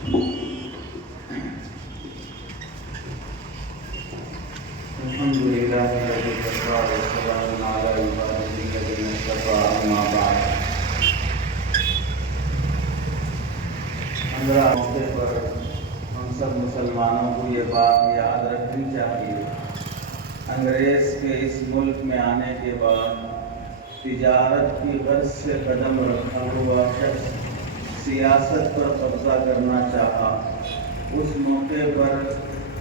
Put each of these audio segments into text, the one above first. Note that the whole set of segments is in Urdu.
موقع پر ہم سب مسلمانوں کو یہ بات یاد رکھنی چاہیے، انگریز کے اس ملک میں آنے کے بعد تجارت کی غرض سے قدم رکھا ہوا شخص سیاست پر قبضہ کرنا چاہا۔ اس موقع پر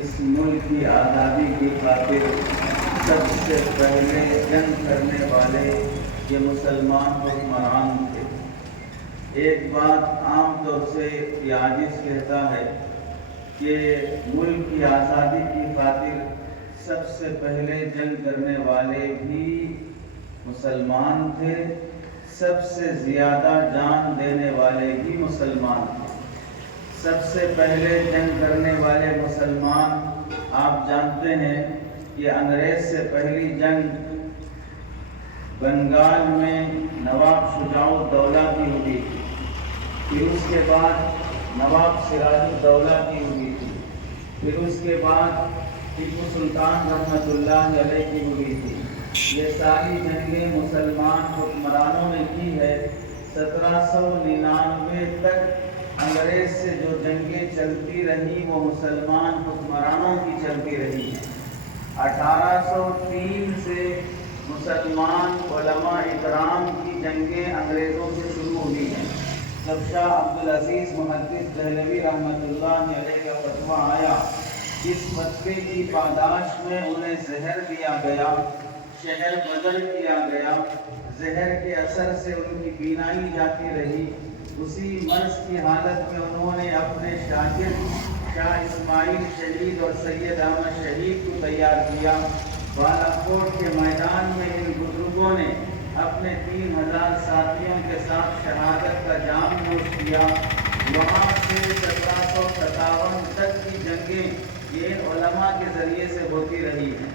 اس ملک کی آزادی کی خاطر سب سے پہلے جنگ کرنے والے یہ مسلمان حکمران تھے۔ ایک بات عام طور سے یہ عاجز کہتا ہے کہ ملک کی آزادی کی خاطر سب سے پہلے جنگ کرنے والے بھی مسلمان تھے، سب سے زیادہ جان دینے والے بھی مسلمان تھے۔ سب سے پہلے جنگ کرنے والے مسلمان آپ جانتے ہیں کہ انگریز سے پہلی جنگ بنگال میں نواب شجاع الدولہ کی ہوئی تھی، پھر اس کے بعد نواب سراج الدولہ کی ہوئی تھی، پھر اس کے بعد ٹیپو سلطان رحمۃ اللہ علیہ کی ہوئی تھی۔ یہ ساری جنگیں مسلمان حکمرانوں نے کی ہے۔ 1799 تک انگریز سے جو جنگیں چلتی رہی وہ مسلمان حکمرانوں کی چلتی رہی ہیں۔ 1803 سے مسلمان علماء اکرام کی جنگیں انگریزوں سے شروع ہوئی ہیں۔ جب شاہ عبدالعزیز محدث دہلوی رحمۃ اللہ علیہ کا فتویٰ آیا، اس فتوے کی پاداش میں انہیں زہر دیا گیا، شہر بدر کیا گیا، زہر کے اثر سے ان کی بینائی جاتی رہی۔ اسی مرض کی حالت میں انہوں نے اپنے شاگرد شاہ اسماعیل شہید اور سید احمد شہید کو تیار کیا۔ بالاکوٹ کے میدان میں ان بزرگوں نے اپنے 3000 ساتھیوں کے ساتھ شہادت کا جام نوش کیا۔ وہاں سے 1757 تک کی جنگیں یہ علماء کے ذریعے سے ہوتی رہی ہیں۔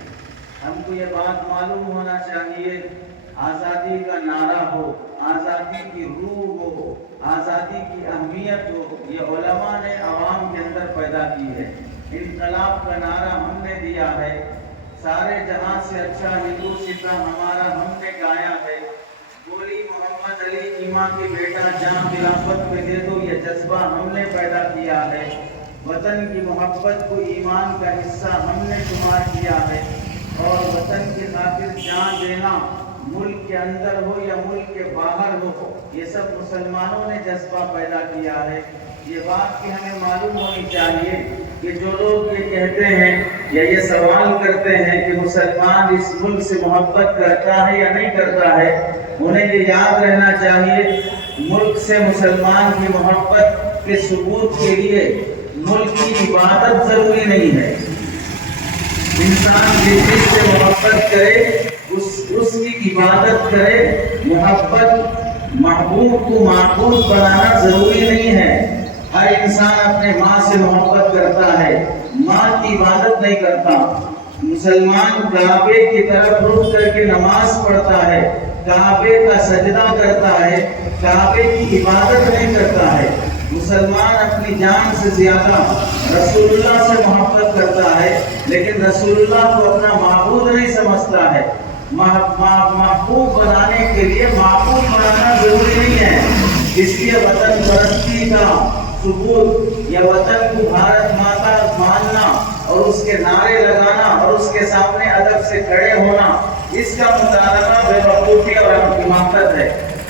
ہم کو یہ بات معلوم ہونا چاہیے، آزادی کا نعرہ ہو، آزادی کی روح ہو، آزادی کی اہمیت ہو، یہ علماء نے عوام کے اندر پیدا کی ہے۔ انقلاب کا نعرہ ہم نے دیا ہے، سارے جہاں سے اچھا ہندو سپاہ ہمارا ہم نے گایا ہے، بولی محمد علی ایماں کی بیٹا جان خلافت پہ دے دو، یہ جذبہ ہم نے پیدا کیا ہے۔ وطن کی محبت کو ایمان کا حصہ ہم نے شمار کیا ہے، اور وطن کی خاطر جان دینا ملک کے اندر ہو یا ملک کے باہر ہو، یہ سب مسلمانوں نے جذبہ پیدا کیا ہے۔ یہ بات کہ ہمیں معلوم ہونی چاہیے کہ جو لوگ یہ کہتے ہیں یا یہ سوال کرتے ہیں کہ مسلمان اس ملک سے محبت کرتا ہے یا نہیں کرتا ہے، انہیں یہ یاد رہنا چاہیے ملک سے مسلمان کی محبت کے ثبوت کے لیے ملک کی عبادت ضروری نہیں ہے۔ انسان جس چیز سے محبت کرے اس کی عبادت کرے۔ محبت محبوب کو معبود بنانا ضروری نہیں ہے۔ ہر انسان اپنے ماں سے محبت کرتا ہے، ماں کی عبادت نہیں کرتا۔ مسلمان کعبے کی طرف رخ کر کے نماز پڑھتا ہے، کعبے کا سجدہ کرتا ہے، کعبے کی عبادت نہیں کرتا ہے۔ مسلمان اپنی جان سے زیادہ رسول اللہ سے محبت کرتا ہے، لیکن رسول اللہ کو اپنا معبود نہیں سمجھتا ہے۔ محبوب بنانے کے لیے معبود بنانا ضروری نہیں ہے۔ اس لیے وطن پرستی کا ثبوت یا وطن کو بھارت ماتا ماننا اور اس کے نعرے لگانا اور اس کے سامنے ادب سے کھڑے ہونا، اس کا مطالبہ بے وقوفی اور حماقت ہے۔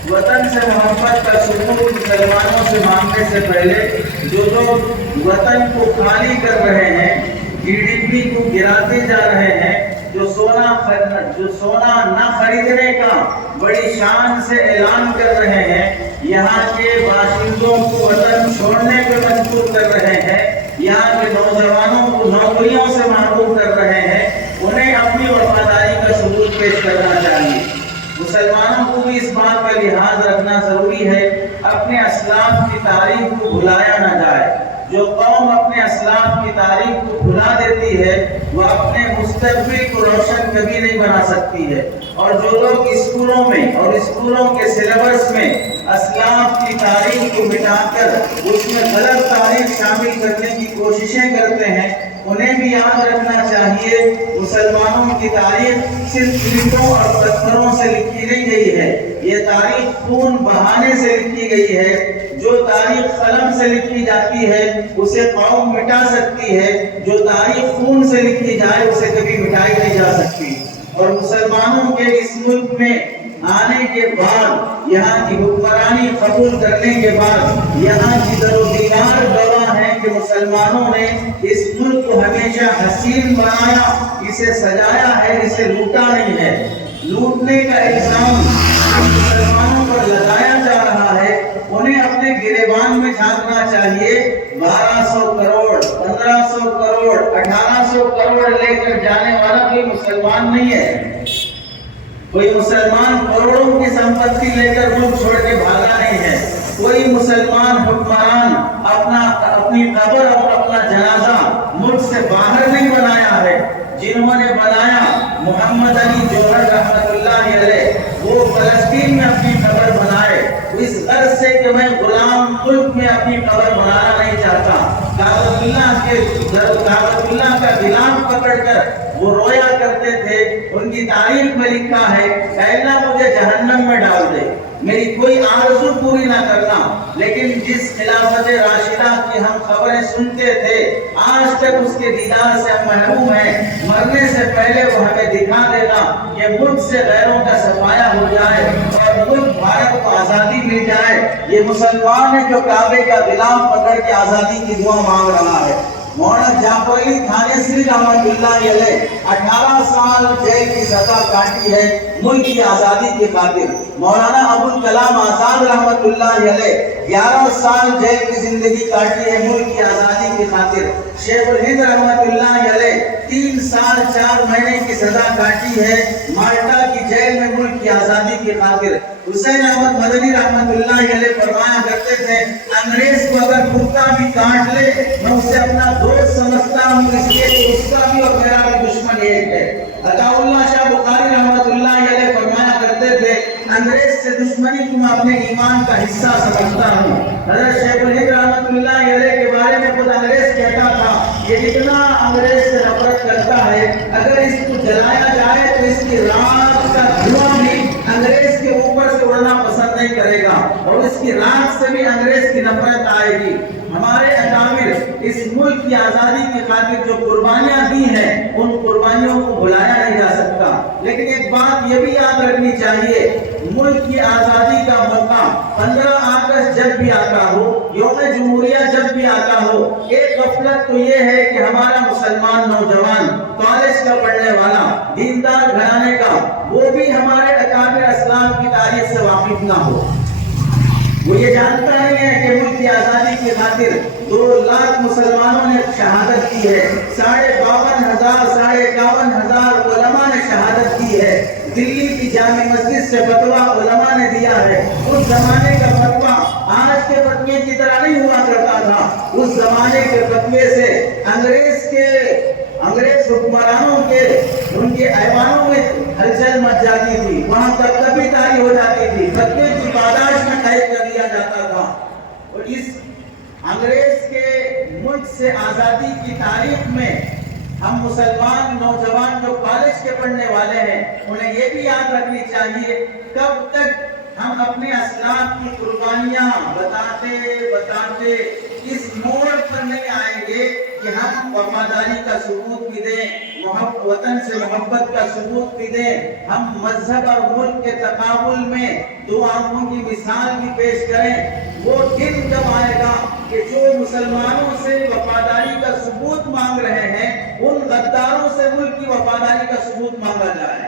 وطن سے محبت کا ثبوت مسلمانوں سے مانگنے سے پہلے جو لوگ وطن کو خالی کر رہے ہیں، جی ڈی پی کو گراتے جا رہے ہیں، جو سونا نہ خریدنے کا بڑی شان سے اعلان کر رہے ہیں، یہاں کے باشندوں کو وطن چھوڑنے پہ مجبور کر رہے ہیں، یہاں کے نوجوانوں کو نوکریوں سے محروم کر رہے ہیں، انہیں اپنی وفاداری کا ثبوت پیش کرنا چاہیے۔ مسلمانوں کو بھی اس بات کا لحاظ رکھنا ضروری ہے، اپنے اسلاف کی تاریخ کو بھلایا نہ جائے۔ جو قوم اپنے اسلاف کی تاریخ کو بھلا دیتی ہے وہ اپنے مستقبل کو روشن کبھی نہیں بنا سکتی ہے۔ اور جو لوگ اسکولوں میں اور اسکولوں کے سلیبس میں اسلاف کی تاریخ کو مٹا کر اس میں غلط تاریخ شامل کرنے کی کوششیں کرتے ہیں، انہیں بھی یاد رکھنا چاہیے مسلمانوں کی تاریخ صرف اینٹوں اور پتھروں سے لکھی نہیں گئی ہے، یہ تاریخ خون بہانے سے لکھی گئی ہے۔ جو تاریخ قلم سے لکھی جاتی ہے اسے قوم مٹا سکتی ہے، جو تاریخ خون سے لکھی جائے اسے کبھی مٹائی نہیں جا سکتی۔ اور مسلمانوں کے اس ملک میں آنے کے بعد، یہاں کی حکمرانی قبول کرنے کے بعد، یہاں کی در و دیوار گواہ ہیں کہ مسلمانوں نے اس ملک کو ہمیشہ حسین بنایا، اسے سجایا ہے، اسے لوٹا نہیں ہے۔ لوٹنے کا الزام مسلمانوں پر لگایا جا رہا ہے، انہیں اپنے گریبان میں جھانکنا چاہیے۔ 1200 کروڑ 1500 کروڑ 1800 کروڑ لے کر جانے والا کوئی مسلمان نہیں ہے۔ کوئی مسلمان کروڑوں کی سمپتی لے کر ملک چھوڑ کے بھاگا نہیں ہے۔ کوئی مسلمان حکمران اپنی قبر اور اپنا جنازہ ملک سے باہر نہیں بنایا ہے۔ جنہوں نے بنایا محمد علی جوہر رحمت اللہ علیہ، وہ فلسطین میں اپنی قبر بنائے اس غرض سے کہ میں غلام ملک میں اپنی قبر بنانا نہیں چاہتا۔ کعبۃ اللہ کا غلام پکڑ کر وہ رویا کرتے تھے۔ ان کی تاریخ میں لکھا ہے کہ اللہ مجھے جہنم میں ڈال دے، میری کوئی آرزو پوری نہ کرنا، لیکن جس خلافت راشدہ کی ہم خبریں سنتے تھے آج تک اس کے دیدار سے ہم محروم ہیں۔ مرنے سے پہلے وہ ہمیں دکھا دینا کہ ملک سے غیروں کا صفایا ہو جائے اور ملک بھارت کو آزادی مل جائے۔ یہ مسلمان ہے جو کعبے کا غلام پکڑ کے آزادی کی دعا مانگ رہا ہے۔ مولانا جعفر علی تھانیسری رحمت اللہ علیہ 18 سال جیل کی سزا کاٹی ہے ملک کی آزادی کی خاطر۔ مولانا ابوالکلام آزاد رحمت اللہ علیہ 11 سال جیل کی زندگی کاٹی ہے ملک کی آزادی کی خاطر۔ شیخ الہند رحمت اللہ علیہ 3 سال 4 مہینے کی سزا کاٹی ہے مالٹا کی جیل میں ملک کی آزادی کی خاطر۔ حسین احمد مدنی رحمت اللہ علیہ فرمایا کرتے تھے انگریز کو اگر کتا بھی کاٹ لے میں اسے اپنا دوست سمجھتا ہوں، اس لیے کہ اس کا بھی اور میرا بھی دشمن ایک ہے۔ عطا اللہ شاہ بخاری رحمت اللہ علیہ فرمایا کرتے تھے انگریز سے دشمنی کو میں اپنے ایمان کا حصہ سمجھتا ہوں۔ حضرت شیخ الہند رحمت اللہ علیہ کے بارے میں خود انگریز کہتا تھا یہ اتنا انگریز سے نفرت کرتا ہے اگر اس کو جلایا جائے تو اس کی رات کا دھواں بھی انگریز کے اوپر سے اڑنا پسند نہیں کرے گا اور اس کی رات سے بھی انگریز کی نفرت آئے گی۔ ہمارے اکابر اس ملک کی آزادی کی خاطر جو قربانیاں دی ہیں ان قربانیوں کو بھلایا نہیں جا سکتا، لیکن ایک بات یہ بھی یاد رکھنی چاہیے ملک کی آزادی کا موقع 15 اگست جب بھی آتا ہو، یوم جمہوریہ جب بھی آتا ہو، ایک غفلت تو یہ ہے کہ ہمارا مسلمان نوجوان کالج کا پڑھنے والا دیندار گھرانے کا وہ بھی ہمارے اکابر اسلام کی تاریخ سے واقف نہ ہو۔ وہ یہ جانتا نہیں ہے کہ ملک کی آزادی کی خاطر 2 لاکھ مسلمانوں نے شہادت کی ہے، 52,000 علماء نے شہادت کی ہے، دلی کی جامع مسجد سے فتویٰ علماء نے دیا ہے۔ اس زمانے کا فتویٰ آج کے فتوے کی طرح نہیں ہوا کرتا تھا، اس زمانے کے فتوے سے انگریز حکمرانوں کے ان کے ایوانوں میں ہلچل مچ جاتی تھی، وہاں تک کبھی تاری ہو جاتی تھی، فتوے کی پاداش میں قید کر دیا جاتا تھا۔ اور اس انگریز کے ملک سے آزادی کی تاریخ میں ہم مسلمان نوجوان جو کالج کے پڑھنے والے ہیں انہیں یہ بھی یاد رکھنی چاہیے کب تک ہم اپنے اسلاف کی قربانیاں بتاتے اس موڑ پر نہیں آئیں گے کہ ہم وفاداری کا ثبوت بھی دیں، وطن سے محبت کا ثبوت بھی دیں، ہم مذہب اور ملک کے تقابل میں 2 آنکھوں کی مثال بھی پیش کریں۔ وہ دن کب آئے گا کہ جو مسلمانوں سے وفاداری کا ثبوت مانگ رہے ہیں ان غداروں سے ملک کی وفاداری کا ثبوت مانگا جائے۔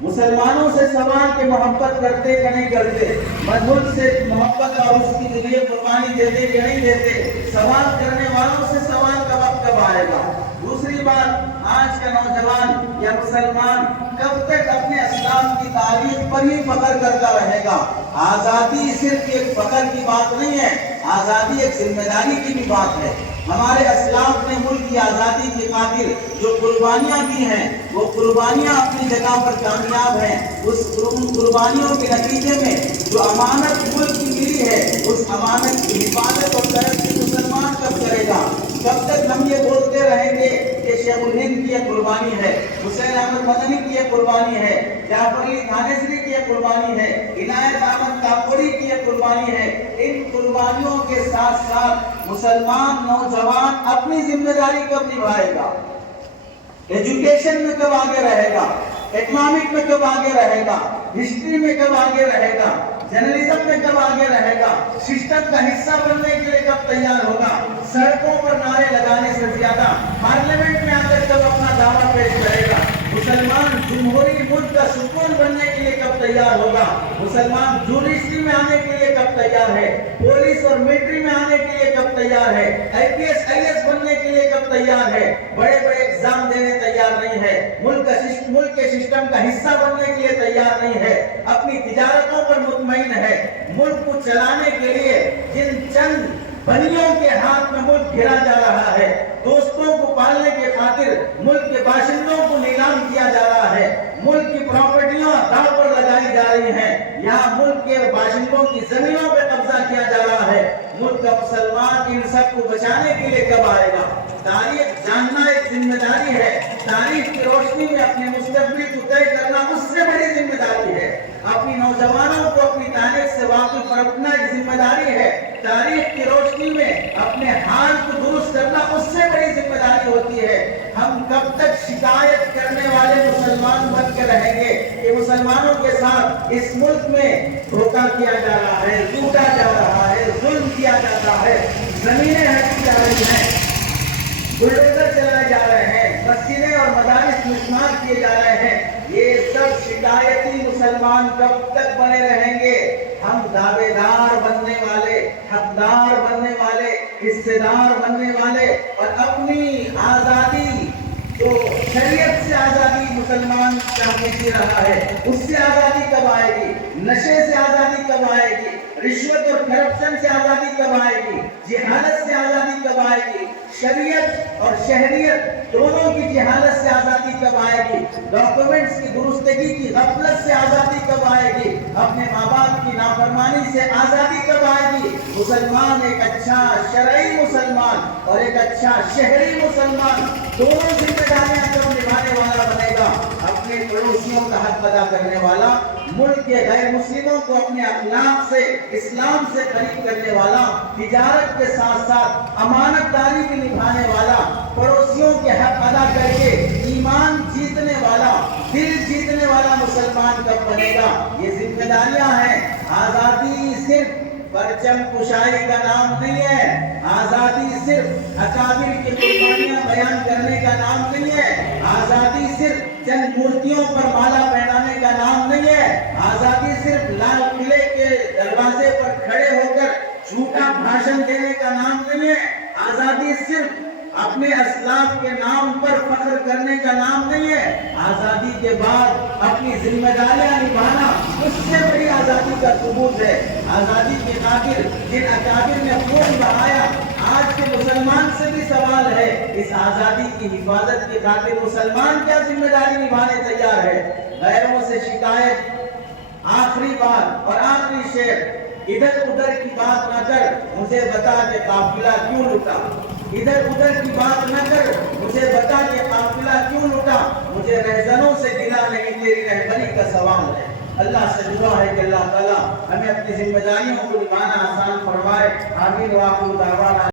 مسلمانوں سے سوال کہ محبت کرتے کہ نہیں کرتے، ملک سے محبت اور اس کے لیے قربانی دیتے کہ نہیں دیتے، سوال کرنے والوں سے سوال کا وقت کب آئے گا۔ دوسری بات، آج کا نوجوان یا مسلمان کب تک اپنے اسلام کی تاریخ پر ہی فخر کرتا رہے گا۔ آزادی صرف ایک فخر کی بات نہیں ہے، آزادی ایک ذمہ داری کی بھی بات ہے۔ ہمارے اسلاف نے ملک کی آزادی کی خاطر جو قربانیاں دی ہیں وہ قربانیاں اپنی جگہ پر کامیاب ہیں۔ ان قربانیوں کے نتیجے میں جو امانت ملک کی ملی ہے اس امانت کی حفاظت اور ترقی مسلمان کب کرے گا؟ کب تک ہم یہ بولتے رہیں گے کہ شیخ الہند کی یہ قربانی ہے، حسین احمد مدنی کی یہ قربانی ہے، جعفر علی تھانیسری کی یہ قربانی ہے، عنایت احمد کاکوری کی یہ قربانی ہے؟ ان قربانیوں کے ساتھ ساتھ مسلمان نوجوان اپنی ذمہ داری کب نبھائے گا؟ ایجوکیشن میں کب آگے رہے گا؟ اکنامک میں کب آگے رہے گا؟ ہسٹری میں کب آگے رہے گا؟ جرنلزم میں کب آگے رہے گا؟ سسٹم کا حصہ بننے کے لیے کب تیار ہوگا؟ سڑکوں پر نعرے لگانے سے زیادہ پارلیمنٹ میں آ کر کب اپنا دعویٰ پیش کرے گا؟ مسلمان جمہوری ملک کا سکون بننے کے لیے کب تیار ہوگا؟ مسلمان جوڈیشری میں آنے کے لیے کب تیار ہے؟ پولیس اور ملٹری میں آنے کے لیے کب تیار ہے؟ IPS IAS بننے کے لیے کب تیار ہے؟ بڑے بڑے ایگزام دینے تیار نہیں ہے، ملک کے سسٹم کا حصہ بننے کے لیے تیار نہیں ہے، اپنی تجارتوں پر مطمئن ہے۔ ملک کو چلانے کے لیے جن چند بنیوں کے ہاتھ میں ملک گھرا جا رہا ہے، دوستوں کو پالنے کے خاطر ملک کے باشندوں کو نیلام کیا جا رہا ہے، ملک کی پراپرٹیاں داؤ پر لگائی جا رہی ہیں، یہاں ملک کے باشندوں کی زمینوں پہ قبضہ کیا جا رہا ہے، ملک کا مسلمان ان سب کو بچانے کے لیے کب آئے گا؟ تاریخ جاننا ایک ذمہ داری ہے، تاریخ کی روشنی میں اپنے مستقبل کو طے کرنا اس سے بڑی ذمہ داری ہے، اپنی نوجوانوں کو اپنی تاریخ سے واقف رکھنا ایک ذمہ داری ہے، تاریخ کی روشنی میں اپنے حال کو درست کرنا اس سے بڑی ذمہ داری ہوتی ہے۔ ہم کب تک شکایت کرنے والے مسلمان بن کے رہیں گے کہ مسلمانوں کے ساتھ اس ملک میں دھوکہ کیا جا رہا ہے، لوٹا جا رہا ہے، ظلم کیا جاتا ہے، زمینیں ہڑپی جا رہی ہیں، بلڈوزر چلائے جا رہے ہیں، مسجدیں اور مدارس مسمار کیے جا رہے ہیں؟ یہ سب شکایتی مسلمان کب تک بنے رہیں گے؟ ہم دعوے دار بننے والے، حقدار بننے والے، حصے دار بننے والے اور اپنی آزادی جو شریعت سے آزادی مسلمان چاہتے جی رہا ہے اس سے آزادی کب آئے گی؟ نشے سے آزادی کب آئے گی؟ رشوت اور کرپشن سے آزادی کب آئے گی؟ جہالت سے آزادی کب آئے گی؟ شریعت اور شہریت دونوں کی جہالت سے آزادی کب آئے گی؟ ڈاکومنٹس کی درستگی کی غفلت سے آزادی کب آئے گی؟ اپنے ماں باپ کی نافرمانی سے آزادی کب آئے گی؟ مسلمان ایک اچھا شرعی مسلمان اور ایک اچھا شہری مسلمان دونوں ذمہ داریاں کب نبھانے والا بنے گا؟ اپنے پڑوسیوں کا حق ادا کرنے والا، ملک کے غیر مسلموں کو اپنے اخلاق سے، اسلام سے قریب کرنے والا، تجارت کے ساتھ ساتھ امانت داری بھی نبھانے والا، پڑوسیوں کے حق ادا کر کے ایمان جیتنے والا، دل جیتنے والا مسلمان کب بنے گا؟ یہ ذمہ داریاں ہیں۔ آزادی صرف پرچم کشائی کا نام نہیں ہے، آزادی صرف اکابر کی قربانیاں بیان کرنے کا نام نہیں ہے، آزادی صرف چند مورتیوں پر مالا پہنانے کا نام نہیں ہے، آزادی صرف لال قلعے کے دروازے پر کھڑے ہو کر جھوٹا بھاشن دینے کا نام نہیں ہے، آزادی صرف اپنے اسلاف کے نام پر فخر کرنے کا نام نہیں ہے، آزادی کے بعد اپنی ذمہ داریاں نبھانا اس سے بڑی آزادی کا ثبوت ہے۔ آزادی کے خاطر جن اکابر نے خون بہایا، آج کے مسلمان سے بھی سوال ہے، اس آزادی کی حفاظت کی خاطر مسلمان کیا ذمہ داری نبھانے تیار ہے؟ غیروں سے شکایت، آخری بات اور آخری شعر، ادھر ادھر کی بات نہ کر، مجھے بتا کہ قافلہ کیوں لٹا، ادھر ادھر کی بات نہ کر، مجھے بتا کہ قافلہ کیوں لٹا، مجھے رہزنوں سے گلا نہیں، تیری رہبری کا سوال ہے۔ اللہ سے دعا ہے کہ اللہ تعالیٰ ہمیں اپنی ذمہ داریوں کو نبھانا آسان فرمائے۔ آمین۔ وآخر دعوانا